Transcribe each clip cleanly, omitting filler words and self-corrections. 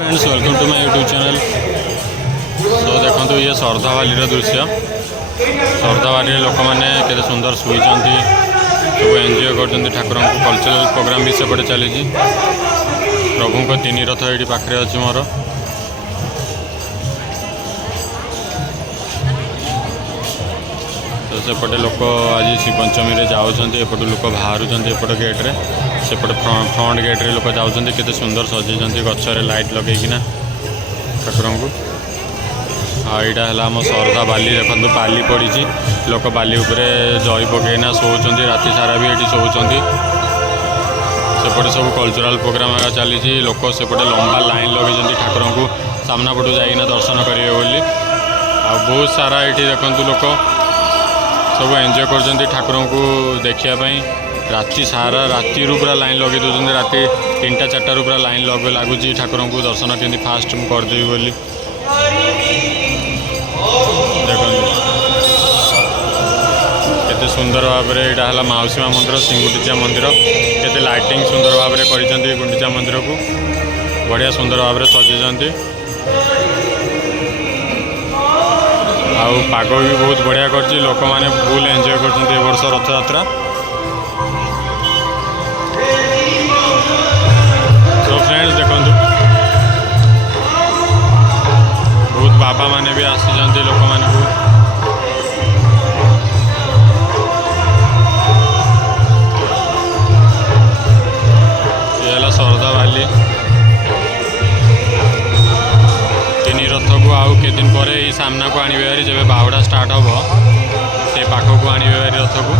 Friends welcome to my YouTube channel. तो देखो ये श्रद्धावाली दृश्य। श्रद्धावाली लोक मैंने केते सुंदर शुई सब एंजॉय कर ठाकुर को कल्चरल प्रोग्राम भी सेपटे चली प्रभु को तीन रथ ये पाखे अच्छी मोर। तो सेपटे लोक आज श्री पंचमी रे जाऊँच एपटू लोक बाहर एपट गेट्रे सेपटे फ्रंट गेट्रे लोक जाऊँच केते सुंदर सजाई गचर लाइट लगेकिना ठाकुर को। यहाँ है आम श्रद्धा बाली देखो बाली पड़ी लोक बाली उपरे जई पकईना शोचती राति सारा भी ये शोचती। सेपटे सब कल्चरल प्रोग्राम चली लोक सेपटे लंबा लाइन लगे ठाकुर को सामना पटू जाइना दर्शन करेंगे बोली। बहुत सारा ये देखु लोक सब एंजॉय कर ठाकुर को देखापी राति सारा राति पूरा लाइन लगे दूसरी राति 3टा 4टा पूरा लाइन लगुच ठाकुर को दर्शन केमती फास्ट मुझे करदेवी बोली। देखो केते सुंदर भाव में यहाँ है माउसी माँ मंदिर सिंगुंडीचा मंदिर केते लाइटिंग सुंदर भाव में कर गुंडीचा मंदिर को बढ़िया सुंदर भाव में सजाई। आउ पाग भी बहुत बढ़िया कर लोक मैंने फुल एंजॉय कर वर्ष रथ यात्रा। तो फ्रेंड्स देखो बहुत बाबा माने भी आसी लोक मान ये श्रद्धा बाली तीन रथ को आउ के दिन पर ये सामना को आने बारी जब बाहुड़ा स्टार्ट हम से पाखक आने बारी रथ को।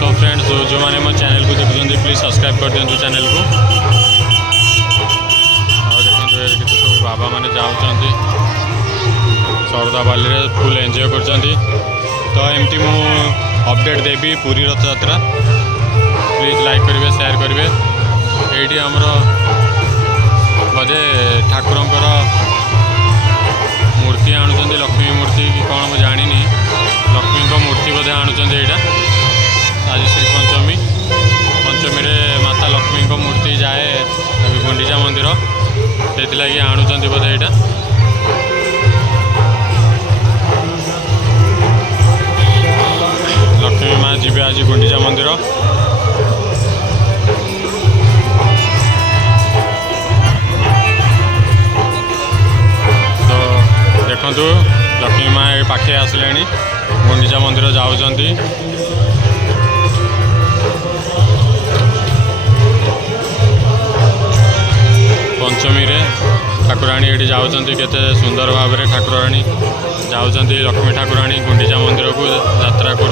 सो फ्रेंड्स जो मैंने मो चैनल को देखुं प्लीज सब्सक्राइब कर दिंतु चैनल को। देखो ये सब बाबा मैंने जाऊँच श्रद्धा बाली फुल एंजॉय कर। तो एमती मु अपडेट देवी पूरी रथ यात्रा प्लीज लाइक करेंगे शेयर करेंगे। ये आमर बोधे ठाकुर मूर्ति आणुचंदी लक्ष्मी मूर्ति कि कौन मुझे जानी लक्ष्मी मूर्ति बोधे आणुचंदी यहाँ आज श्री पंचमी पंचमी रे माता लक्ष्मी मूर्ति जाए गुंडीचा मंदिर से लगी आणुचंदी बोधे यहाँ। लक्ष्मी माँ जी आज गुंडीचा मंदिर। देखु लक्ष्मी माँ पाखे आसले गुंडीचा मंदिर जाऊँच। पंचमी रे ठाकुराणी ये जाऊँच केते सुंदर भाव में ठाकुराणी जाऊँच लक्ष्मी ठाकुराणी गुंडीचा मंदिर को यात्रा कर।